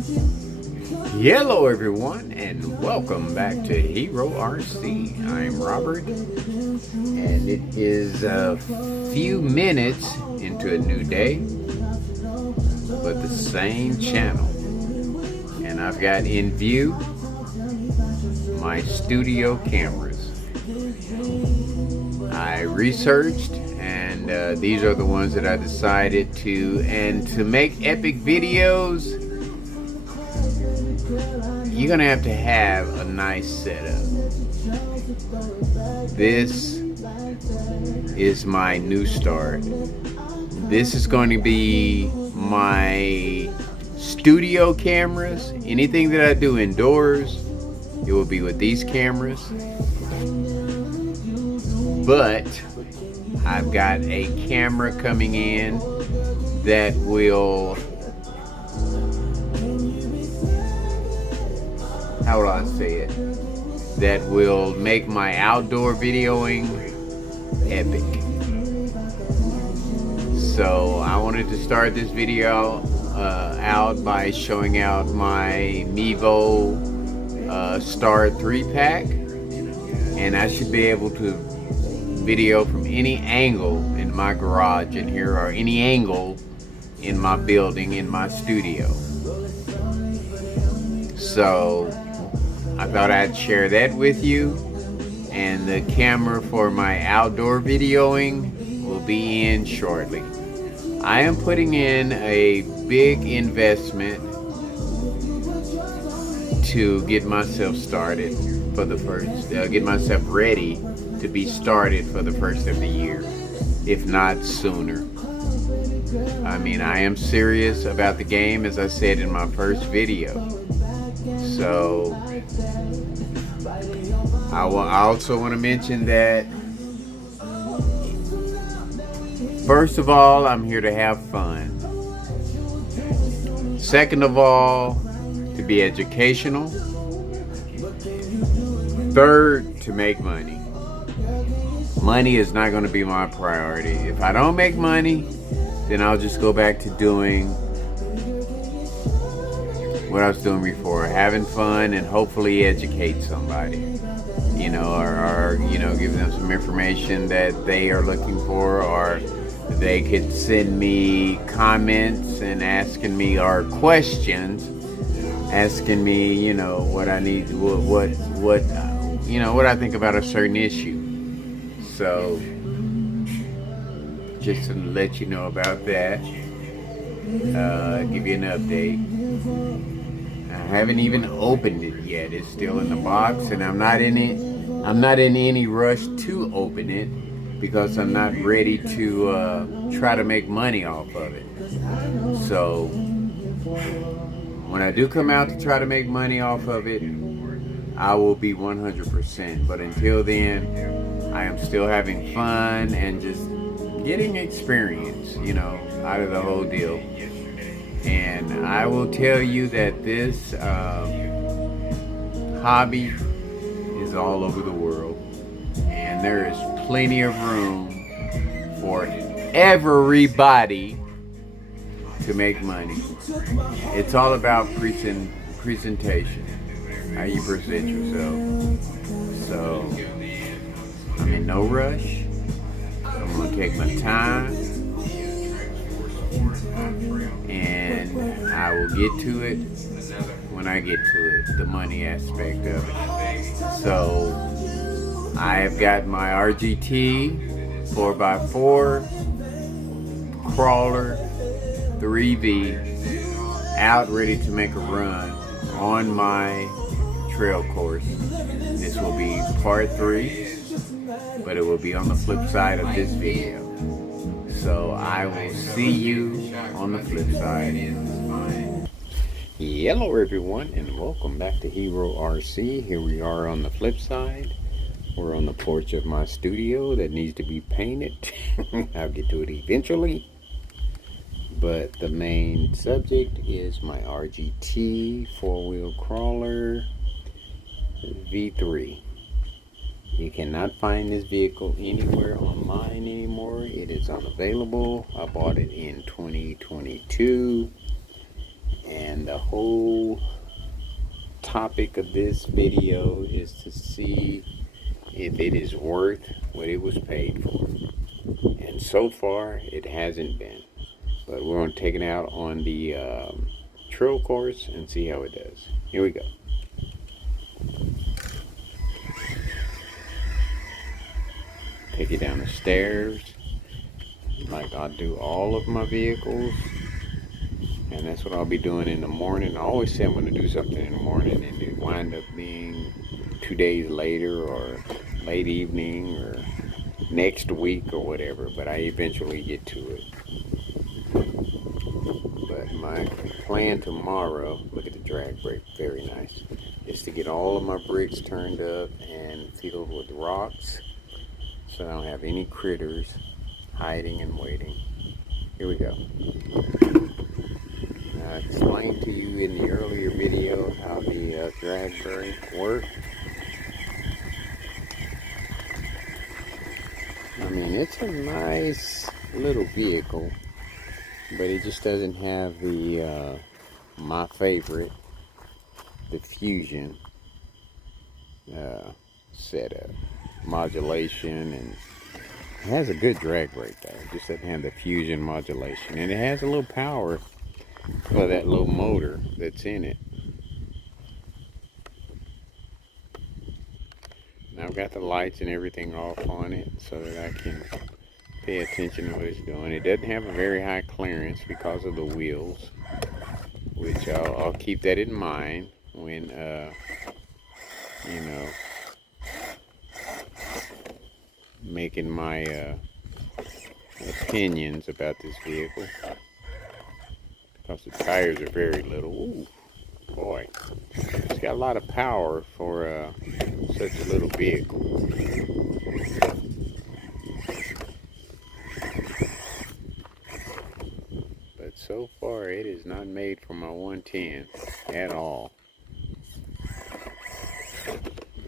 Hello everyone and welcome back to Hero RC. I'm Robert and it is a few minutes into a new day, but the same channel. And I've got in view my studio cameras. I researched and these are the ones that I decided to make epic videos. You're gonna have to have a nice setup. This is my new start. This is going to be my studio cameras. Anything that I do indoors, it will be with these cameras. But I've got a camera coming in that will, how would I say it, that will make my outdoor videoing epic. So I wanted to start this video out by showing out my Mevo Star 3-pack, and I should be able to video from any angle in my garage in here, or any angle in my building, in my studio. So I thought I'd share that with you, and the camera for my outdoor videoing will be in shortly. I am putting in a big investment to get myself started for the first, get myself ready to be started for the first of the year, if not sooner. I mean, I am serious about the game, as I said in my first video. So I also want to mention that, first of all, I'm here to have fun. Second of all, to be educational. Third, to make money. Money is not going to be my priority. If I don't make money, then I'll just go back to doing what I was doing before, having fun and hopefully educate somebody, you know, or you know, give them some information that they are looking for, or they could send me comments and asking me, or questions, asking me, you know, what I need, what you know, what I think about a certain issue. So just to let you know about that, give you an update. I haven't even opened it yet. It's still in the box, and I'm not in any rush to open it, because I'm not ready to try to make money off of it. So when I do come out to try to make money off of it, I will be 100%. But until then, I am still having fun and just getting experience, you know, out of the whole deal. And I will tell you that this hobby is all over the world, and there is plenty of room for everybody to make money. It's all about presentation, how you present yourself. So I'm in no rush. I'm gonna take my time, and I will get to it when I get to it, the money aspect of it. So I have got my RGT 4x4 crawler 3V out, ready to make a run on my trail course. This will be part 3, but it will be on the flip side of this video. So I will see you on the flip side. Hello everyone, and welcome back to Hero RC. Here we are on the flip side. We're on the porch of my studio that needs to be painted. I'll get to it eventually. But the main subject is my RGT 4-wheel crawler V3. You cannot find this vehicle anywhere online anymore. It is unavailable. I bought it in 2022. And And the whole topic of this video is to see if it is worth what it was paid for. And so far, it hasn't been. But we're going to take it out on the trail course and see how it does. Here we go. Take it down the stairs like I do all of my vehicles. And that's what I'll be doing in the morning. I always say I'm going to do something in the morning, and it wind up being 2 days later or late evening or next week or whatever, but I eventually get to it. But my plan tomorrow, look at the drag brake, very nice, is to get all of my bricks turned up and filled with rocks so I don't have any critters hiding and waiting. Here we go. I explained to you in the earlier video how the drag brake works. I mean, it's a nice little vehicle, but it just doesn't have the my favorite, the Fusion setup, modulation, and it has a good drag brake though. It just doesn't have the Fusion modulation, and it has a little power for that little motor that's in it. Now I've got the lights and everything off on it so that I can pay attention to what it's doing. It doesn't have a very high clearance because of the wheels, which I'll keep that in mind when you know, making my opinions about this vehicle, because the tires are very little. Ooh, boy, it's got a lot of power for such a little vehicle. But so far, it is not made for my 110 at all.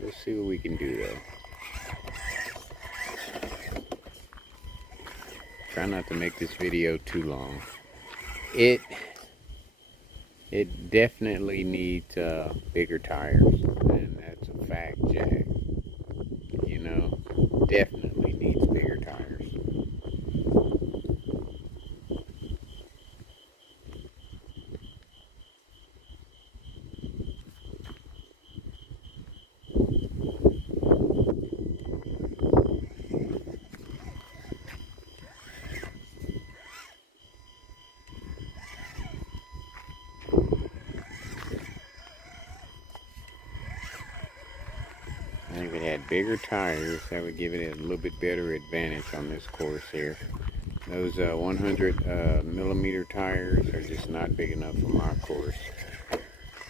Let's see what we can do though. Try not to make this video too long. It definitely needs bigger tires, and that's a fact, Jack. You know, definitely needs bigger tires. I think if it had bigger tires, that would give it a little bit better advantage on this course here. Those 100 millimeter tires are just not big enough for my course.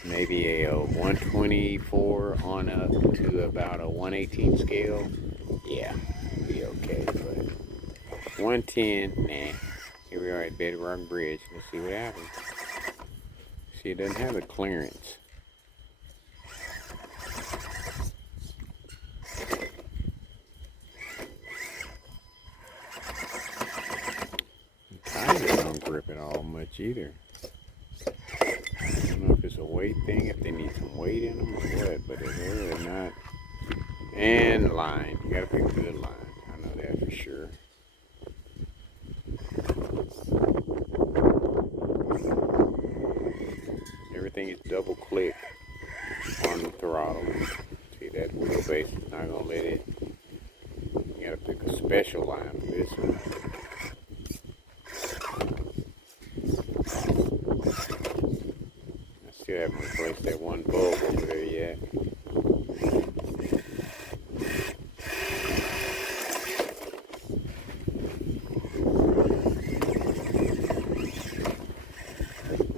Maybe a 124 on up to about a 118 scale. Yeah, be okay. But 110, nah. Here we are at Bedrock Bridge. Let's see what happens. See, it doesn't have the clearance. Don't grip it all much either. I don't know if it's a weight thing, if they need some weight in them or what, but they're really not. And line, you gotta pick a good line. I know that for sure. Everything is double click on the throttle. See, that wheelbase is not gonna let it. You gotta pick a special line for this one. Still haven't replaced that one bulb over there yet.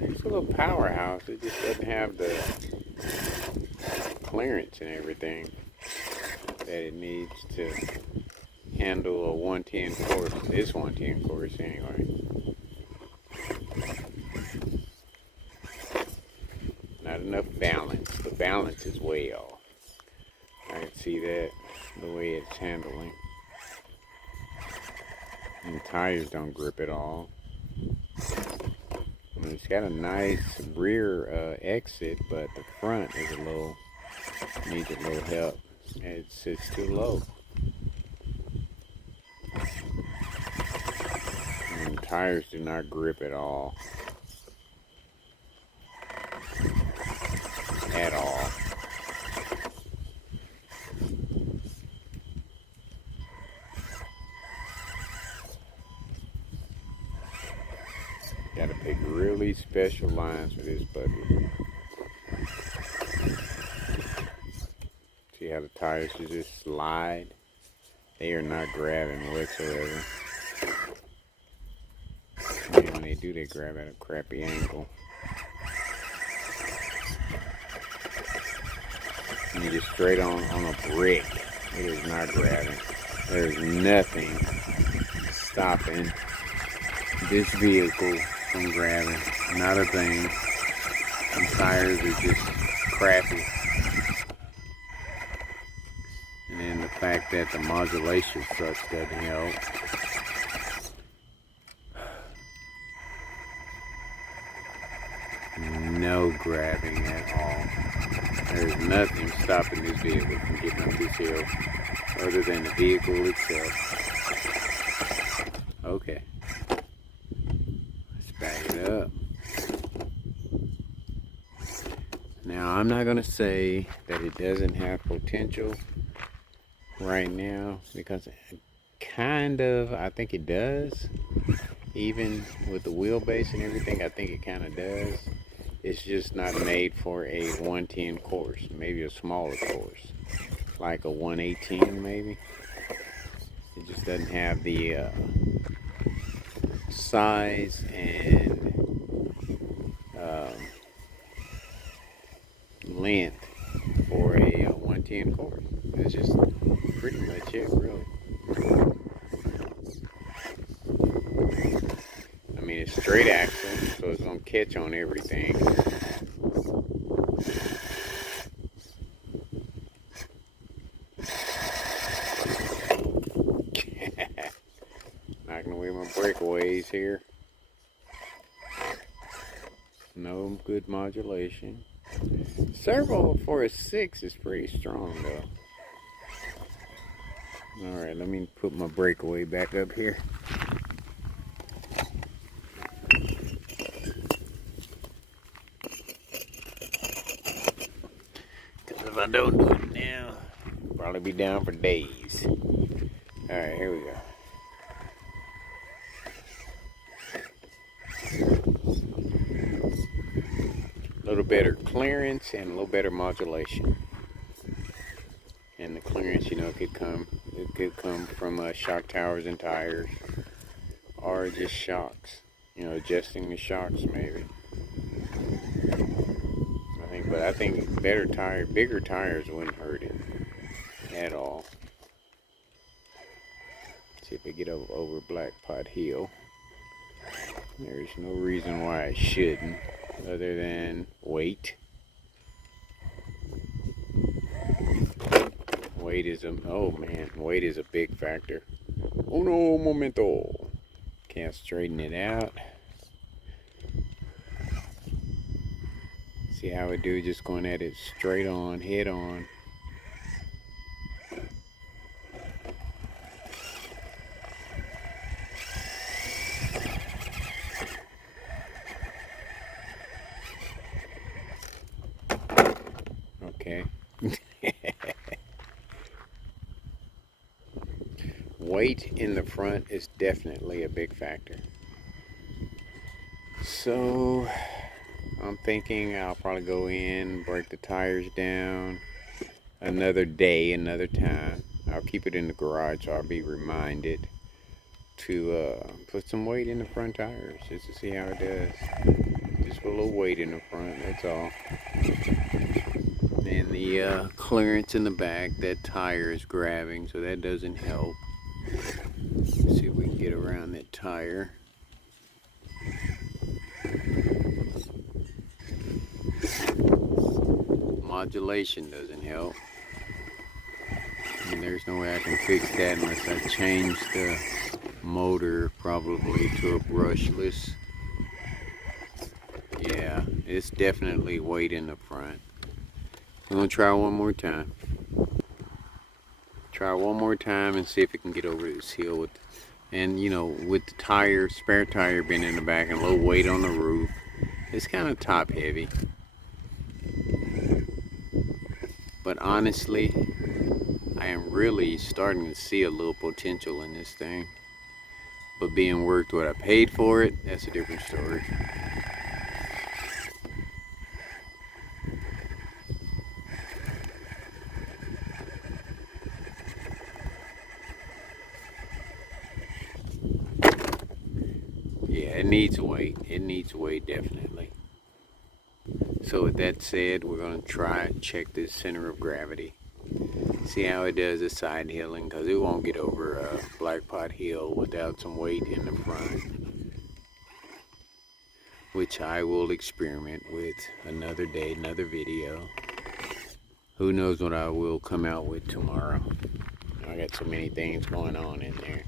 It's a little powerhouse. It just doesn't have the clearance and everything that it needs to handle a 110 course. This 110 course anyway. Not enough balance. The balance is way off. I can see that the way it's handling. And the tires don't grip at all. It's got a nice rear exit, but the front is needs a little help. It's too low. And the tires do not grip at all. At all. Gotta pick really special lines for this puppy. See how the tires just slide? They are not grabbing whatsoever. And when they do, they grab at a crappy angle. And you get straight on a brick. It is not grabbing. There's nothing stopping this vehicle from grabbing. Not a thing. The tires are just crappy. And then the fact that the modulation sucks doesn't help. No grabbing at all. There's nothing stopping this vehicle from getting up this hill other than the vehicle itself. Okay. Let's back it up. Now, I'm not going to say that it doesn't have potential right now, because I think it does. Even with the wheelbase and everything, I think it kind of does. It's just not made for a 110 course, maybe a smaller course, like a 118 maybe. It just doesn't have the size and length for a 110 course. That's just pretty much it, really. I mean, it's straight axle, so it's gonna catch on everything. Knocking away my breakaways here. No good modulation. Servo for a 6 is pretty strong though. Alright, let me put my breakaway back up here. Because if I don't do it now, I'll probably be down for days. Alright, here we go. A little better clearance and a little better modulation. And the clearance, you know, it could come from shock towers and tires, or just shocks. You know, adjusting the shocks maybe. I think bigger tires wouldn't hurt it at all. Let's see if we get over Black Pot Hill. There's no reason why I shouldn't, other than weight. Weight is a big factor. Uno momento. Can't straighten it out. See how I do, just going at it straight on, head on. Okay. Weight in the front is definitely a big factor. So I'm thinking I'll probably go in, break the tires down another day, another time. I'll keep it in the garage so I'll be reminded to put some weight in the front tires just to see how it does. Just put a little weight in the front, that's all. And the clearance in the back, that tire is grabbing, so that doesn't help. Let's see if we can get around that tire. Modulation doesn't help. And there's no way I can fix that unless I change the motor probably to a brushless. It's definitely weight in the front. I'm gonna try one more time. Try one more time and see if it can get over this hill with, and you know, with the tire, spare tire being in the back and low weight on the roof, it's kind of top heavy. But honestly, I am really starting to see a little potential in this thing. But being worth what I paid for it, that's a different story. Yeah, it needs weight. It needs weight, definitely. So with that said, we're going to try and check this center of gravity. See how it does the side hilling, because it won't get over Blackpot Hill without some weight in the front. Which I will experiment with another day, another video. Who knows what I will come out with tomorrow. I got so many things going on in there.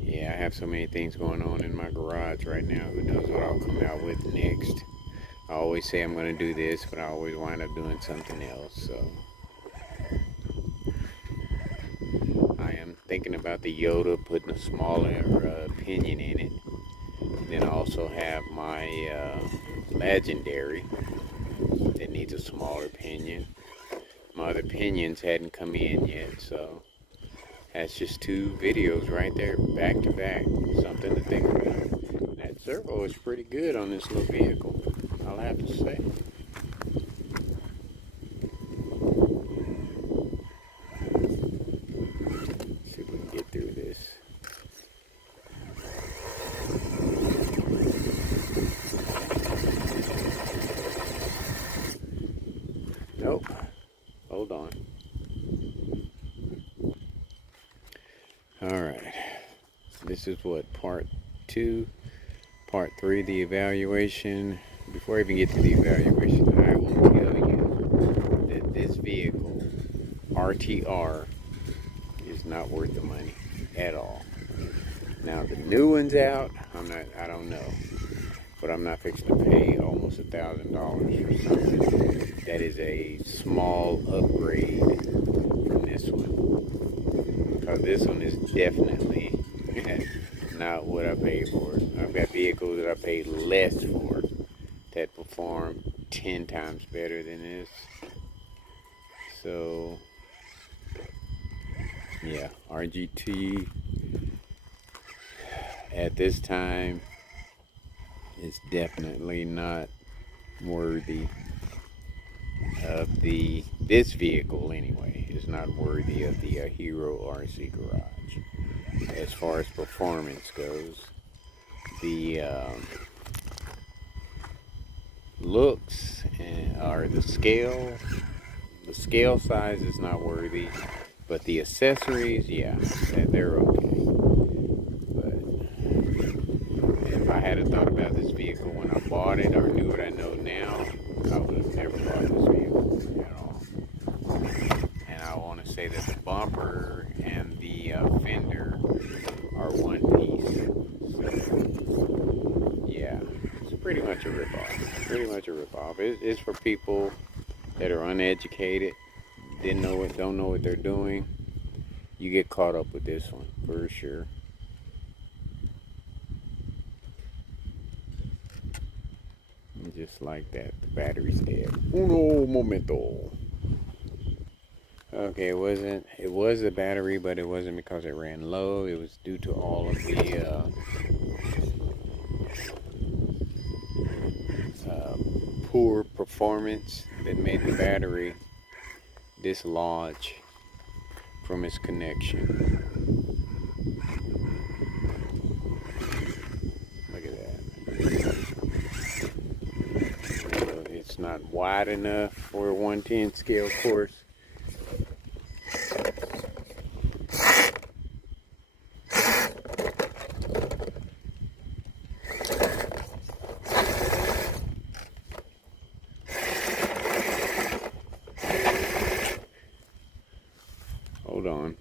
Yeah, I have so many things going on in my garage right now. Who knows what I'll come out with next. I always say I'm going to do this, but I always wind up doing something else. So I am thinking about the Yoda, putting a smaller pinion in it. Then I also have my Legendary that needs a smaller pinion. My other pinions hadn't come in yet, so that's just 2 videos right there, back to back. Something to think about. That servo is pretty good on this little vehicle, I'll have to say. Let's see if we can get through this. Nope. Hold on. Alright. This is what, part 2? Part 3, the evaluation. Before I even get to the evaluation, I will tell you that this vehicle, RTR, is not worth the money at all. Now the new one's out, I don't know. But I'm not fixing to pay almost $1,000 for something that is a small upgrade from this one. Because this one is definitely not what I paid for it. I've got vehicles that I paid less for that perform 10 times better than this. So yeah, RGT at this time is definitely not worthy of this vehicle anyway. Is not worthy of the Hero RC Garage. As far as performance goes, the looks or the scale size is not worthy, but the accessories, yeah, they're okay. But if I had thought about this vehicle when I bought it or knew what I know now, I would have never bought this vehicle at all. And I want to say that the bumper and the fender are one piece. So, yeah, it's pretty much a ripoff. Pretty much a ripoff. It's for people that are uneducated, don't know what they're doing. You get caught up with this one for sure. And just like that, the battery's dead. Uno momento. Okay, it was the battery, but it wasn't because it ran low. It was due to all of the poor performance that made the battery dislodge from its connection. Look at that. So it's not wide enough for a 110 scale course. Hold on.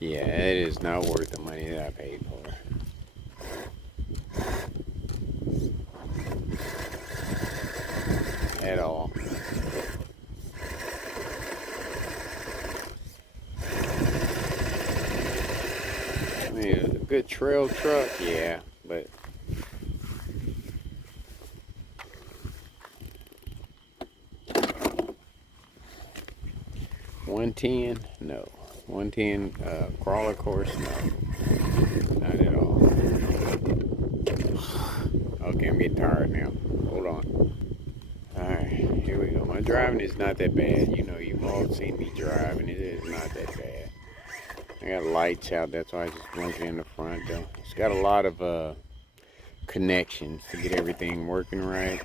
Yeah, it is not worth the money that I paid for. At all. I mean, a good trail truck, yeah, but $110, no. $110 crawler course, no. Not at all. Okay, I'm getting tired now. Hold on. Alright, here we go. My driving is not that bad. You know, you've all seen me drive, and it is not that bad. I got lights out, that's why I just blink it in the front, though. It's got a lot of connections to get everything working right.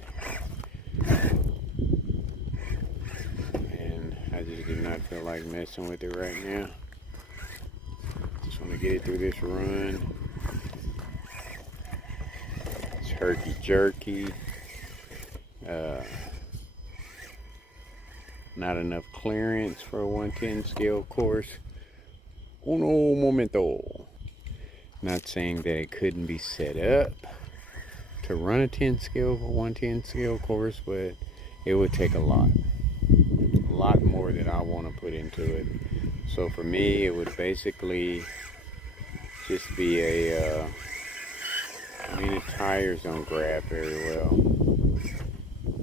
And I just did not feel like messing with it right now. Just want to get it through this run. It's herky jerky. Not enough clearance for a 110 scale course. Uno momento. Not saying that it couldn't be set up to run a 10 scale for 110 scale course, but it would take a lot more than I want to put into it. So for me, it would basically just be a I mean, the tires don't grab very well.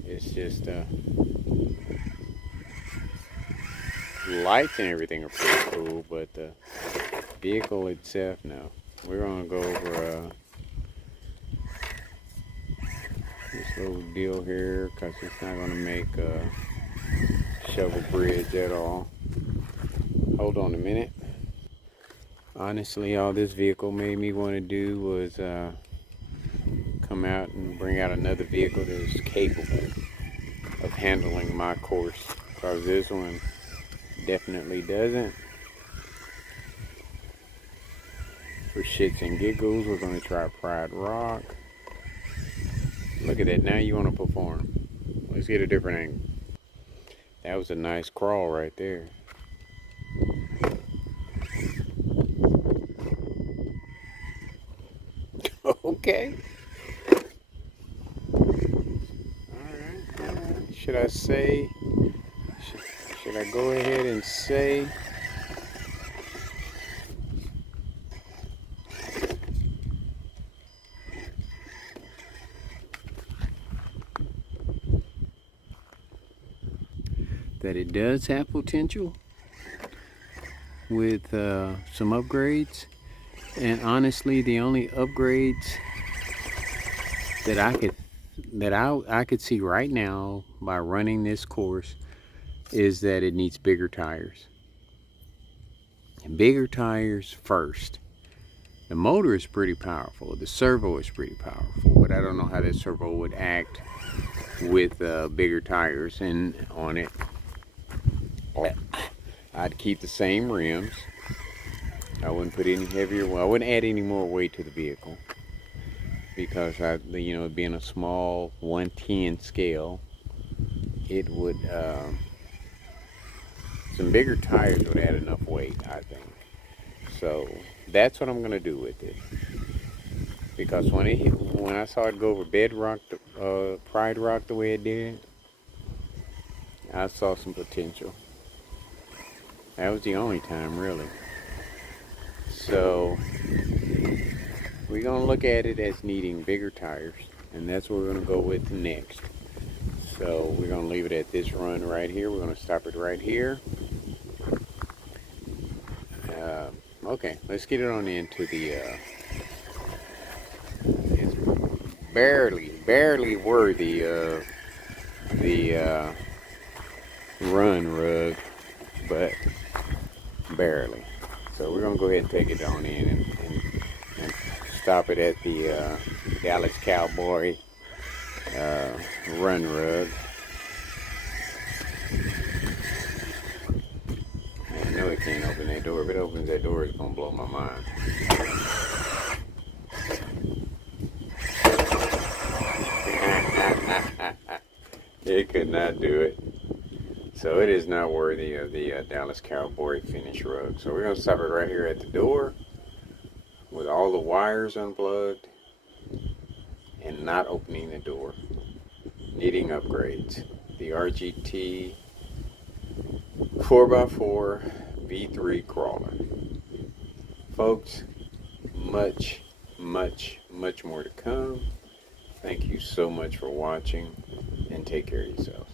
It's just lights and everything are pretty cool, but the vehicle itself, no. We're gonna go over this little deal here because it's not gonna make a shovel bridge at all. Hold on a minute. Honestly, all this vehicle made me want to do was come out and bring out another vehicle that is capable of handling my course, because this one definitely doesn't. For shits and giggles, we're going to try Pride Rock. Look at that, now you want to perform. Let's get a different angle. That was a nice crawl right there. Okay. Alright. Should I say, should I go ahead and say that it does have potential with some upgrades? And honestly, the only upgrades that I could see right now by running this course is that it needs bigger tires. And bigger tires first. The motor is pretty powerful. The servo is pretty powerful, but I don't know how that servo would act with bigger tires on it. I'd keep the same rims. I wouldn't put any heavier. Well, I wouldn't add any more weight to the vehicle because being a small 110 scale, it would some bigger tires would add enough weight, I think. So that's what I'm gonna do with it. Because when I saw it go over Bedrock, Pride Rock the way it did, I saw some potential. That was the only time, really. So we're gonna look at it as needing bigger tires, and that's what we're gonna go with next. So we're gonna leave it at this run right here. We're gonna stop it right here. Okay, let's get it on into the it's barely worthy of the run rug, but barely. So we're gonna go ahead and take it on in and stop it at the Dallas Cowboy run rug. I know it can't open that door. If it opens that door, it's gonna blow my mind. It could not do it. So it is not worthy of the Dallas Cowboy finish rug. So we're going to stop it right here at the door with all the wires unplugged and not opening the door. Needing upgrades. The RGT 4x4 V3 crawler. Folks, much more to come. Thank you so much for watching, and take care of yourself.